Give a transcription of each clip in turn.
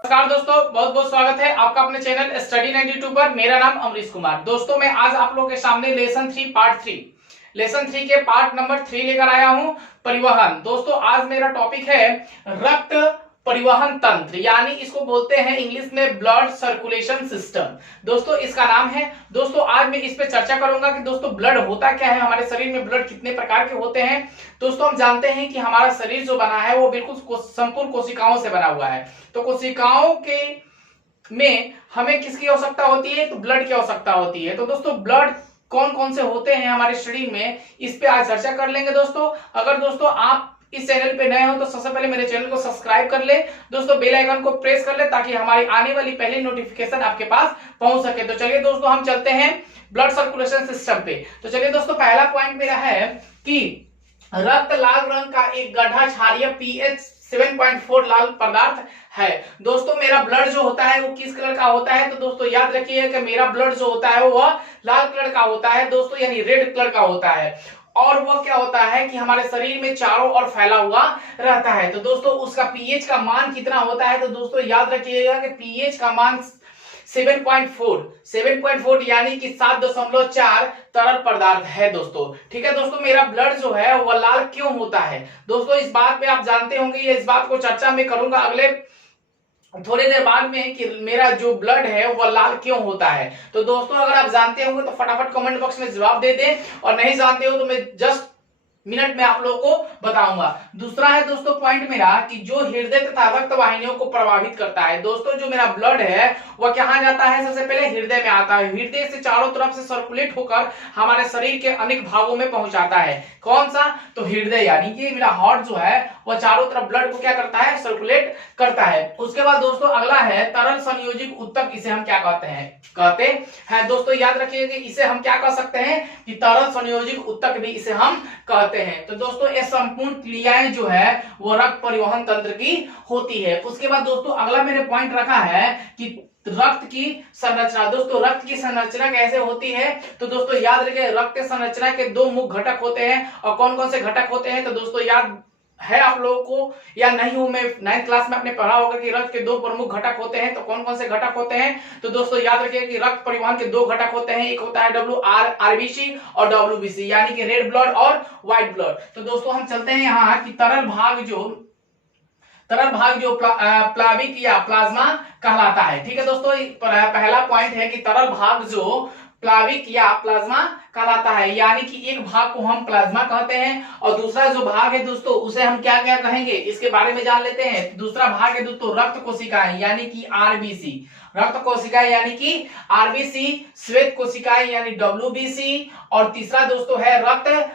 नमस्कार दोस्तों, बहुत बहुत स्वागत है आपका अपने चैनल स्टडी 92 पर। मेरा नाम अमरीश कुमार। दोस्तों मैं आज आप लोगों के सामने लेसन 3 के पार्ट नंबर 3 लेकर आया हूं, परिवहन। दोस्तों आज मेरा टॉपिक है रक्त परिवहन तंत्र, यानी इसको बोलते हैं इंग्लिश में ब्लड सर्कुलेशन सिस्टम। दोस्तों इसका नाम है। दोस्तों आज मैं इस पे चर्चा करूंगा कि दोस्तों ब्लड होता क्या है, हमारे शरीर में ब्लड कितने प्रकार के होते हैं। दोस्तों हम जानते हैं कि हमारा शरीर जो बना है वो बिल्कुल संपूर्ण कोशिकाओं से बना हुआ है। तो कोशिकाओं के में हमें किसकी आवश्यकता होती है, तो ब्लड की आवश्यकता होती है। तो दोस्तों ब्लड कौन कौन से होते हैं हमारे शरीर में, इस पे आज चर्चा कर लेंगे। दोस्तों अगर दोस्तों आप इस चैनल पे नए हो तो सबसे पहले मेरे चैनल को सब्सक्राइब कर ले, दोस्तों बेल आइकन को प्रेस कर ले ताकि हमारी आने वाली पहली नोटिफिकेशन आपके पास पहुंच सके। तो चलिए दोस्तों हम चलते हैं ब्लड सर्कुलेशन सिस्टम पे। तो चलिए दोस्तों पहला पॉइंट मेरा है कि रक्त लाल रंग का एक गड्ढा क्षारीय पीएच 7.4 लाल पदार्थ है। दोस्तों मेरा ब्लड जो होता है वो किस कलर का होता है, तो दोस्तों याद रखिए कि मेरा ब्लड जो होता है वो लाल कलर का होता है दोस्तों, यानी रेड कलर का होता है। और वो क्या होता है कि हमारे शरीर में चारों ओर फैला हुआ रहता है। तो दोस्तों उसका पीएच का मान कितना होता है, तो दोस्तों याद रखिएगा कि पीएच का मान 7.4 यानी कि 7.4 तरल पदार्थ है दोस्तों। ठीक है दोस्तों, मेरा ब्लड जो है वह लाल क्यों होता है, दोस्तों इस बात पे आप जानते होंगे, इस बात को चर्चा में करूंगा अगले थोड़ी देर बाद में कि मेरा जो ब्लड है वह लाल क्यों होता है। तो दोस्तों अगर आप जानते होंगे तो फटाफट कमेंट बॉक्स में जवाब दे दें, और नहीं जानते हो तो मैं जस्ट मिनट में आप लोगों को बताऊंगा। दूसरा है दोस्तों पॉइंट मेरा कि जो हृदय तथा रक्त वाहिनियों को प्रभावित करता है। दोस्तों जो मेरा ब्लड है वह कहां जाता है, सबसे पहले हृदय में आता है। हृदय से चारों तरफ से सर्कुलेट होकर हमारे शरीर के अनेक भागों में पहुंचाता है। कौन सा, तो हृदय, यानी कि मेरा हार्ट जो है वह चारों तरफ ब्लड को क्या करता है, सर्कुलेट करता है। उसके बाद दोस्तों अगला है तरल संयोजित ऊतक, इसे हम क्या कहते हैं दोस्तों याद रखिए कि इसे हम क्या कह सकते हैं कि तरल संयोजित ऊतक भी इसे हम कहते हैं। तो दोस्तों ये संपूर्ण क्रियाएं जो है वो रक्त परिवहन तंत्र की होती है। उसके बाद दोस्तों अगला मैंने पॉइंट रखा है कि रक्त की संरचना। दोस्तों रक्त की संरचना कैसे होती है, तो दोस्तों याद रखिए रक्त की संरचना के दो मुख्य घटक होते हैं। और कौन कौन से घटक होते हैं, तो दोस्तों याद है आप लोगों को या नहीं हो, मैं 9th क्लास में आपने पढ़ा होगा कि रक्त के दो प्रमुख घटक होते हैं। तो कौन कौन से घटक होते हैं, तो दोस्तों याद रखिए कि रक्त परिवहन के दो घटक होते हैं, एक होता है आरबीसी और डब्ल्यूबीसी, यानी कि रेड ब्लड और व्हाइट ब्लड। तो दोस्तों हम चलते हैं यहाँ कि तरल भाग जो प्लाविक या प्लाज्मा कहलाता है। ठीक है दोस्तों, पहला पॉइंट है कि तरल भाग जो प्लाविक या प्लाज्मा कहलाता है, यानी कि एक भाग को हम प्लाज्मा कहते हैं और दूसरा जो भाग है दोस्तों उसे हम क्या क्या कहेंगे, इसके बारे में जान लेते हैं। दूसरा भाग है दोस्तों रक्त कोशिकाएं, यानी कि आरबीसी, रक्त कोशिकाएं यानी कि आरबीसी, श्वेत कोशिकाएं यानी डब्ल्यूबीसी, और तीसरा दोस्तों है रक्त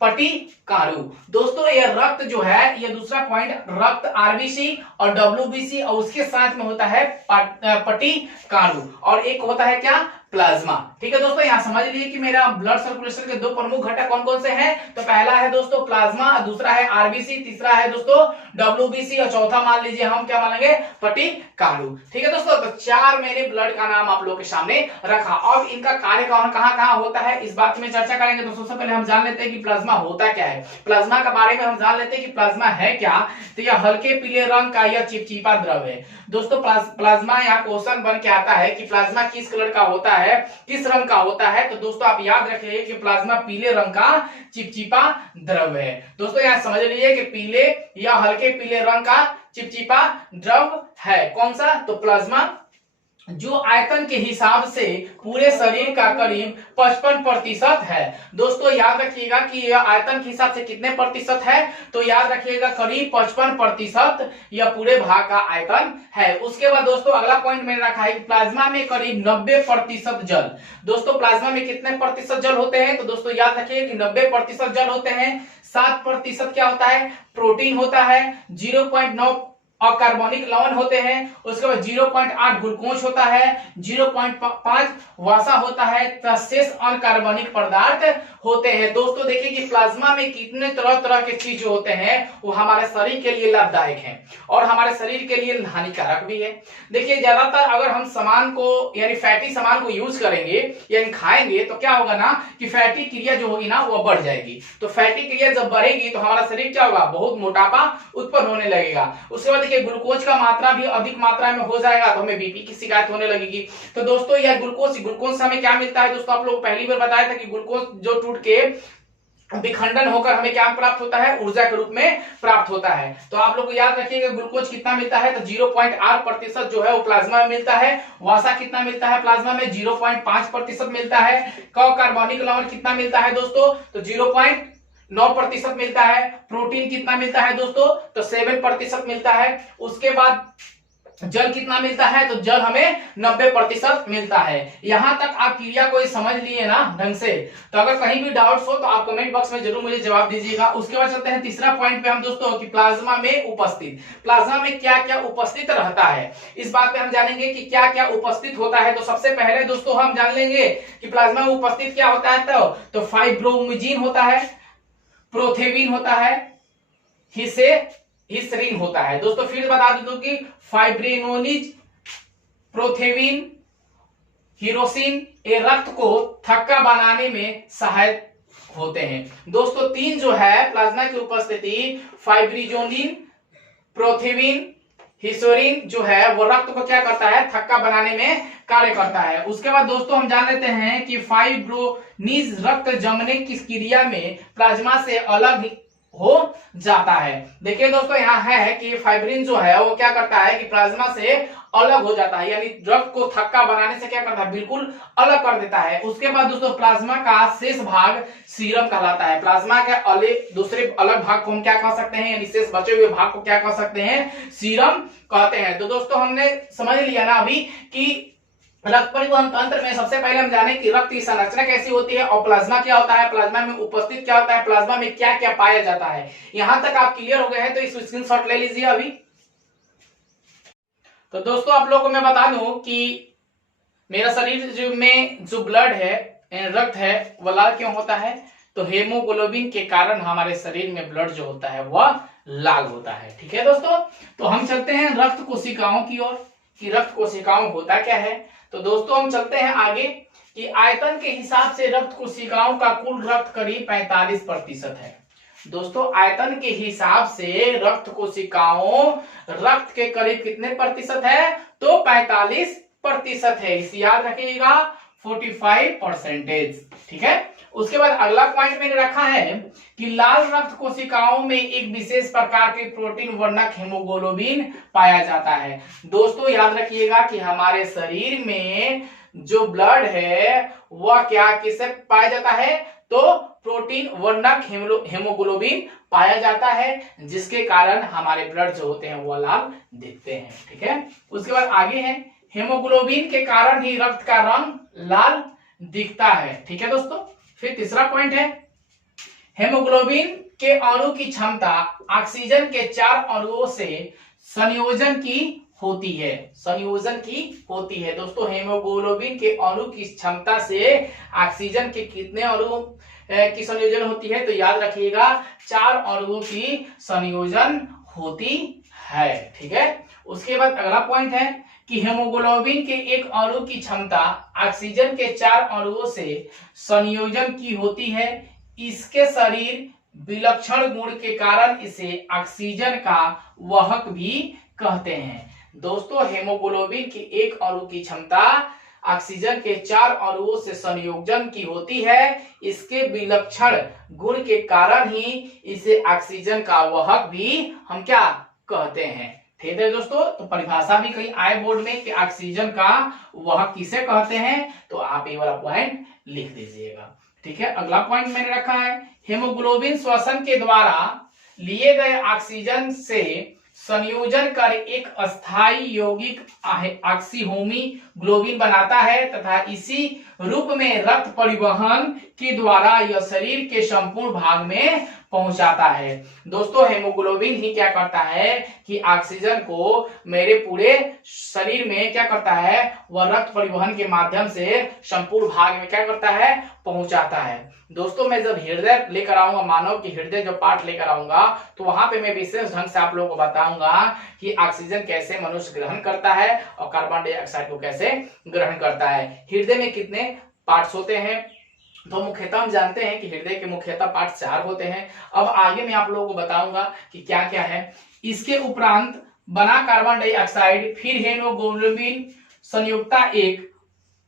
पटिकाणु। दोस्तों ये रक्त जो है, ये दूसरा पॉइंट, रक्त आरबीसी और डब्ल्यूबीसी, और उसके साथ में होता है पटिकाणु, और एक होता है क्या, प्लाज्मा। ठीक है दोस्तों, यहां समझ लीजिए कि मेरा ब्लड सर्कुलेशन के दो प्रमुख घटक कौन कौन से हैं। तो पहला है दोस्तों प्लाज्मा, दूसरा है आरबीसी, तीसरा है दोस्तों डब्ल्यूबीसी, और चौथा मान लीजिए हम क्या मानेंगे, पटिकाणु। ठीक है दोस्तों, तो 4 मैंने ब्लड का नाम आप लोगों के सामने रखा। और इनका कार्य कहां कहां होता है इस बात में चर्चा करेंगे। तो सबसे पहले हम जान लेते हैं कि प्लाज्मा होता क्या है। प्लाज्मा के बारे में हम जान लेते हैं कि प्लाज्मा है क्या, तो यह हल्के पीले रंग का यह चिपचिपा द्रव है। दोस्तों प्लाज्मा या क्वेश्चन बन के आता है कि प्लाज्मा किस कलर का होता है, किस रंग का होता है। तो दोस्तों आप याद रखिए कि प्लाज्मा पीले रंग का चिपचिपा द्रव है। दोस्तों यहां समझ लीजिए कि पीले या हल्के पीले रंग का चिपचिपा द्रव है। कौन सा, तो प्लाज्मा, जो आयतन के हिसाब से पूरे शरीर का करीब 55% है। दोस्तों याद रखिएगा कि यह आयतन के हिसाब से कितने प्रतिशत है, तो याद रखिएगा करीब 55% यह पूरे भाग का आयतन है। उसके बाद दोस्तों अगला पॉइंट मैंने रखा है कि प्लाज्मा में करीब 90% जल। दोस्तों प्लाज्मा में कितने प्रतिशत जल होते हैं, तो दोस्तों याद रखिए कि 90% जल होते हैं। 7% क्या होता है, प्रोटीन होता है, 0.9 अकार्बनिक लवण होते हैं, उसके बाद 0.8 ग्लूकोज होता है, 0.5 वसा होता है, शेष अनकार्बनिक पदार्थ होते हैं। दोस्तों देखिए कि प्लाज्मा में कितने तरह तरह के चीज होते हैं, वो हमारे शरीर के लिए लाभदायक हैं और हमारे शरीर के लिए हानिकारक भी है। देखिए ज्यादातर अगर हम सामान को यानी फैटी सामान को यूज करेंगे यानी खाएंगे तो क्या होगा ना कि फैटी क्रिया जो होगी ना वो बढ़ जाएगी। तो फैटी क्रिया जब बढ़ेगी तो हमारा शरीर क्या होगा, बहुत मोटापा उत्पन्न होने लगेगा। उसके बाद देखिए देखिए ग्लूकोज का मात्रा भी अधिक मात्रा में हो जाएगा तो हमें बीपी की शिकायत होने लगेगी। तो दोस्तों यह ग्लूकोज से हमें क्या मिलता है दोस्तों, आप लोग पहली बार बताया था कि ग्लूकोज जो टूट के विखंडन होकर हमें क्या प्राप्त होता है, ऊर्जा के रूप में प्राप्त होता है। तो आप लोग को याद रखिएगा ग्लूकोज कितना मिलता है, तो 0.8% जो है वो प्लाज्मा में मिलता है। वसा कितना मिलता है प्लाज्मा में, 0.5% मिलता है। कार्बोनिक लवण कितना मिलता है दोस्तों, तो 0.9% मिलता है। प्रोटीन कितना मिलता है दोस्तों, तो 7% मिलता है। उसके बाद जल कितना मिलता है, तो जल हमें 90% मिलता है। यहां तक आप क्रिया को समझ लिए ना ढंग से, तो अगर कहीं भी डाउट्स हो तो आप कमेंट बॉक्स में जरूर मुझे जवाब दीजिएगा। उसके बाद चलते हैं तीसरा पॉइंट पे हम दोस्तों, कि प्लाज्मा में उपस्थित, प्लाज्मा में क्या क्या उपस्थित रहता है, इस बात पे हम जानेंगे कि क्या क्या उपस्थित होता है। तो सबसे पहले दोस्तों हम जान लेंगे कि प्लाज्मा में उपस्थित क्या होता है। तो फाइब्रोमिजिन होता है, प्रोथेविन होता है, हिस्टरीन होता है। दोस्तों फिर बता दूं कि फाइब्रिनोनिज, प्रोथेविन, हिरोसिन ये रक्त को थक्का बनाने में सहायक होते हैं। दोस्तों तीन जो है प्लाज्मा की उपस्थिति, फाइब्रिनोनिन, प्रोथेविन, हिस्टरीन जो है वो रक्त को क्या करता है, थक्का बनाने में कार्य करता है। उसके बाद दोस्तों हम जान लेते हैं कि फाइब्रोनिज रक्त जमने की क्रिया में प्लाज्मा से अलग हो जाता है। देखिए दोस्तों यहाँ है कि फाइब्रिन जो है वो क्या करता है कि प्लाज्मा से अलग हो जाता है, यानी रक्त को थक्का बनाने से क्या करता है, बिल्कुल अलग कर देता है। उसके बाद दोस्तों प्लाज्मा का शेष भाग सीरम कहलाता है। प्लाज्मा के दूसरे अलग भाग को हम क्या कह सकते हैं, यानी शेष बचे हुए भाग को क्या कह सकते हैं, सीरम कहते हैं। तो दोस्तों हमने समझ लिया ना अभी कि रक्त परिवहन तंत्र में सबसे पहले हम जाने कि रक्त की संरचना कैसी होती है और प्लाज्मा क्या होता है, प्लाज्मा में उपस्थित क्या होता है, प्लाज्मा में क्या क्या पाया जाता है। यहां तक आप क्लियर हो गए हैं तो इस स्क्रीनशॉट ले लीजिए अभी। तो दोस्तों आप लोगों को मैं बता दूं कि मेरा शरीर में जो ब्लड है, रक्त है, वह लाल क्यों होता है, तो हेमोग्लोबिन के कारण हमारे शरीर में ब्लड जो होता है वह लाल होता है। ठीक है दोस्तों, तो हम चलते हैं रक्त कोशिकाओं की ओर कि रक्त कोशिकाओं होता क्या है। तो दोस्तों हम चलते हैं आगे कि आयतन के हिसाब से रक्त कोशिकाओं का कुल रक्त करीब 45% है। दोस्तों आयतन के हिसाब से रक्त कोशिकाओं रक्त के करीब कितने प्रतिशत है, तो 45% है। इसे याद रखिएगा 45%। ठीक है, उसके बाद अगला पॉइंट मैंने रखा है कि लाल रक्त कोशिकाओं में एक विशेष प्रकार के प्रोटीन वर्णक हेमोग्लोबिन पाया जाता है। दोस्तों याद रखिएगा कि हमारे शरीर में जो ब्लड है वह क्या किससे पाया जाता है, तो प्रोटीन वर्णक हेमोग्लोबिन पाया जाता है, जिसके कारण हमारे ब्लड जो होते हैं वह लाल दिखते हैं। ठीक है, उसके बाद आगे है हेमोग्लोबिन के कारण ही रक्त का रंग लाल दिखता है। ठीक है दोस्तों, फिर तीसरा पॉइंट है हेमोग्लोबिन के अणु की क्षमता ऑक्सीजन के 4 अणुओं से संयोजन की होती है, संयोजन की होती है। दोस्तों हेमोग्लोबिन के अणु की क्षमता से ऑक्सीजन के कितने अणु की संयोजन होती है, तो याद रखिएगा 4 अणुओं की संयोजन होती है। ठीक है, उसके बाद अगला पॉइंट है कि हेमोग्लोबिन के एक अणु की क्षमता ऑक्सीजन के 4 अणुओं से संयोजन की होती है। इसके शरीर विलक्षण गुण के कारण इसे ऑक्सीजन का वाहक भी कहते हैं। दोस्तों हेमोग्लोबिन की एक अणु की क्षमता ऑक्सीजन के 4 अणुओं से संयोजन की होती है। इसके विलक्षण गुण के कारण ही इसे ऑक्सीजन का वाहक भी हम क्या कहते हैं। ठीक है दोस्तों, तो परिभाषा भी कहीं आए बोर्ड में कि ऑक्सीजन का वाहक किसे कहते हैं, तो आप ये वाला पॉइंट लिख दीजिएगा। ठीक है, अगला पॉइंट मैंने रखा है हेमोग्लोबिन श्वसन के द्वारा लिए गए ऑक्सीजन से संयोजन कर एक अस्थायी यौगिक ऑक्सीहोमोग्लोबिन बनाता है तथा इसी रूप में रक्त परिवहन के द्वारा यह शरीर के संपूर्ण भाग में पहुंचाता है। दोस्तों हेमोग्लोबिन ही क्या करता है कि ऑक्सीजन को मेरे पूरे शरीर में क्या करता है, वह रक्त परिवहन के माध्यम से संपूर्ण भाग में क्या करता है, पहुंचाता है। दोस्तों मैं जब हृदय लेकर आऊंगा, मानव की हृदय जो पार्ट लेकर आऊंगा, तो वहां पे मैं विशेष ढंग से आप लोगों को बताऊंगा कि ऑक्सीजन कैसे मनुष्य ग्रहण करता है और कार्बन डाइऑक्साइड को कैसे ग्रहण करता है। हृदय में कितने पार्ट्स होते हैं, तो मुख्यतः हम जानते हैं कि हृदय के मुख्यतः पार्ट 4 होते हैं। अब आगे मैं आप लोगों को बताऊंगा कि क्या क्या है। इसके उपरांत बना कार्बन डाइऑक्साइड, फिर हेमोग्लोबिन संयुक्ता एक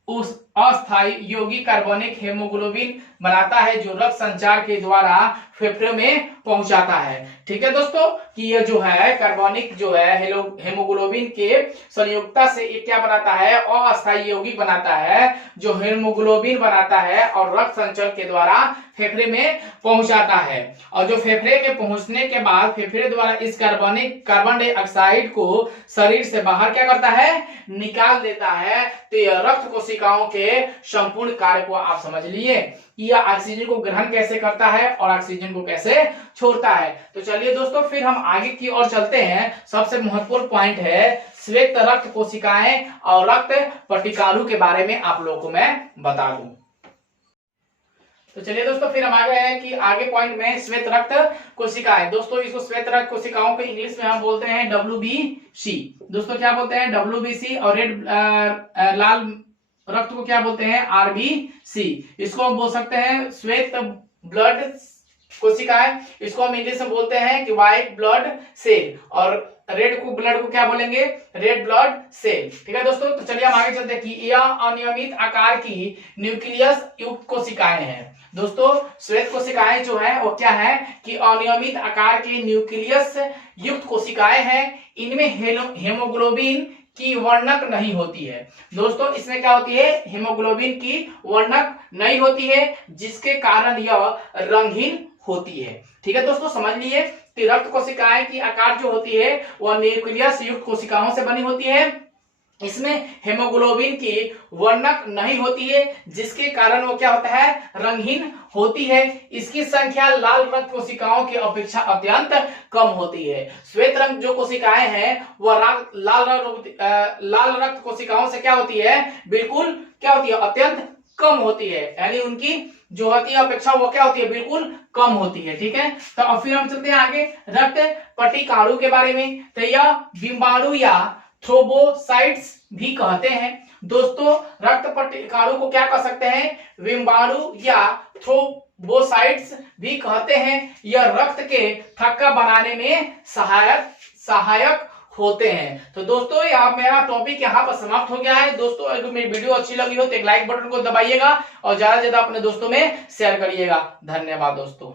उस अस्थायी यौगिक कार्बनिक हेमोग्लोबिन बनाता है जो रक्त संचार के द्वारा फेफड़े में पहुंचाता है। ठीक है दोस्तों, कि ये जो है कार्बनिक जो है हेमोग्लोबिन के संयुक्ता से ये क्या बनाता है, अस्थायी यौगिक बनाता है जो हेमोग्लोबिन बनाता है और रक्त संचार के द्वारा फेफड़े में पहुंचाता है। और जो फेफड़े में पहुंचने के बाद फेफड़े द्वारा इस कार्बन डाइऑक्साइड को शरीर से बाहर क्या करता है, निकाल देता है। तो यह रक्त कोशिकाओं के संपूर्ण कार्य को आप समझ लिए, यह ऑक्सीजन को ग्रहण कैसे करता है और ऑक्सीजन को कैसे छोड़ता है। तो चलिए दोस्तों, फिर हम आगे की ओर चलते हैं। सबसे महत्वपूर्ण पॉइंट है श्वेत रक्त कोशिकाएं और रक्त पट्टिकालु के बारे में आप लोगों को मैं बता दूं। तो चलिए दोस्तों, फिर हम आ गए हैं कि आगे पॉइंट में श्वेत रक्त कोशिकाएं। दोस्तों, इसको श्वेत रक्त कोशिकाओं को इंग्लिश में हम बोलते हैं WBC। दोस्तों क्या बोलते हैं, WBC। और रेड लाल रक्त को क्या बोलते हैं, RBC। इसको हम बोल सकते हैं श्वेत ब्लड कोशिकाएं। इसको हम इंग्लिश में बोलते हैं कि व्हाइट ब्लड सेल। और रेड को ब्लड को क्या बोलेंगे, रेड ब्लड सेल। ठीक है दोस्तों, तो चलिए हम आगे चलते हैं कि यह अनियमित आकार की न्यूक्लियस युक्त कोशिकाएं हैं। दोस्तों, श्वेत कोशिकाएं जो है वो क्या है कि अनियमित आकार की न्यूक्लियस युक्त कोशिकाएं हैं। इनमें हेमोग्लोबिन की वर्णक नहीं होती है। दोस्तों, इसमें क्या होती है, हेमोग्लोबिन की वर्णक नहीं होती है, जिसके कारण यह रंगहीन होती है। ठीक है दोस्तों, समझ लिए कि रक्त कोशिकाएं की आकार जो होती है वह न्यूक्लियस युक्त कोशिकाओं से बनी होती है। इसमें हेमोग्लोबिन की वर्णक नहीं होती है, जिसके कारण वो क्या होता है, रंगहीन होती है। इसकी संख्या लाल रक्त कोशिकाओं की अपेक्षा अत्यंत कम होती है। श्वेत रंग जो कोशिकाएं हैं वह लाल रक्त कोशिकाओं से क्या होती है, बिल्कुल क्या होती है, अत्यंत कम होती है। यानी उनकी जो होती है अपेक्षा वो क्या होती है, बिल्कुल कम होती है। ठीक है, तो अब फिर हम चलते हैं आगे रक्त पट्टिकालु के बारे में। तो यह बिंबाणु या थ्रोम्बोसाइट्स भी कहते हैं। दोस्तों, रक्त पट्टिकालु को क्या कह सकते हैं, बिंबाणु या थ्रोम्बोसाइट्स भी कहते हैं। यह रक्त के थक्का बनाने में सहायक होते हैं। तो दोस्तों, यहाँ मेरा टॉपिक यहाँ पर समाप्त हो गया है। दोस्तों, अगर मेरी वीडियो अच्छी लगी हो तो एक लाइक बटन को दबाइएगा और ज्यादा से ज्यादा अपने दोस्तों में शेयर करिएगा। धन्यवाद दोस्तों।